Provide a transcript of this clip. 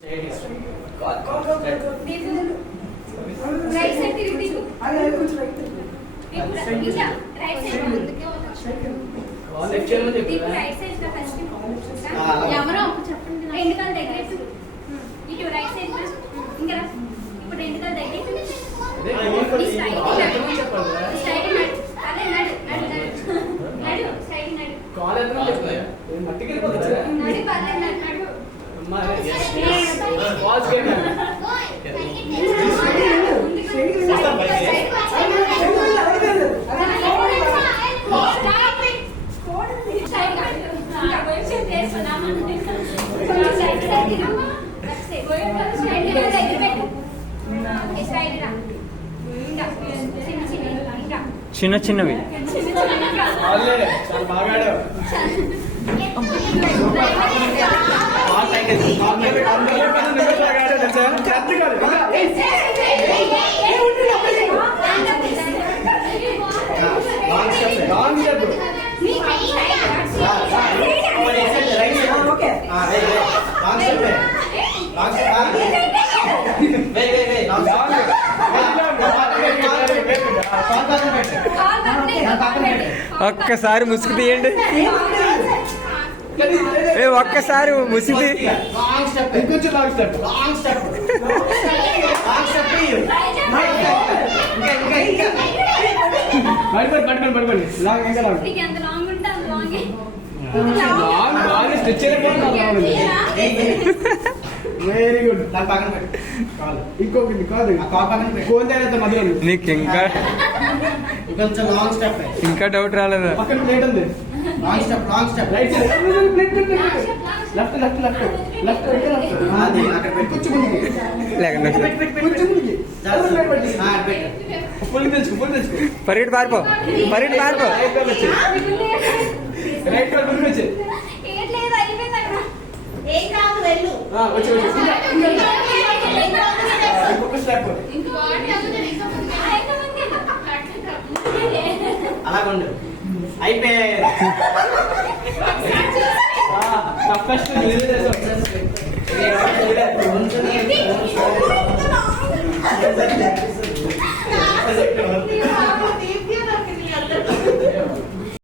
right side తిరిగి అలా కొంచెం రైట్ ఇలా రైట్ సైడ్ ముందుకే వద్దాం లెఫ్ట్ సైడ్ ముందుకే రైట్ సైడ్ దా ఫస్ట్ ఎవరో చెప్పండి రెండు కాళ్ళు దగ్గర ఇటు రైట్ సైడ్ ఇంకా ఇప్పుడు రెండు కాళ్ళు దగ్గర అదే స్ట్రైట్ అదే నడు స్ట్రైట్ నడు కాల్ ఎక్కడ చెప్తాయా నేను మట్టికి వెళ్ళిపోతా నడు పర్లేదు నడు అమ్మా వాచ్ గేమ్ చిన్న చిన్నవి ఒక్కసారి ముసుగు తీయండి ఒక్కసారి ముసుగు వెరీ గుడ్ దాని పక్కన పెట్టు ఇంకొకటి కాదు మధ్యలో నీకు ఇంకా కొంచెం లాంగ్ స్టెప్ ఇంకా డౌట్ రాలేదా పక్కన ప్లేట్ ఉంది long step right side plate left left left left అది అక్కడ పెట్టు కొంచెం ముందుకి లేకుండా కొంచెం ముందుకి ఫుల్ తెచ్చుకో పరిగెట్టి పారిపో రైట్ కాల్ ముందుకు వచ్చి ఏం కాదు వెళ్ళు వచ్చి ఇంకొక స్టెప్ అలాగండు అయిపోయి ఫస్ట్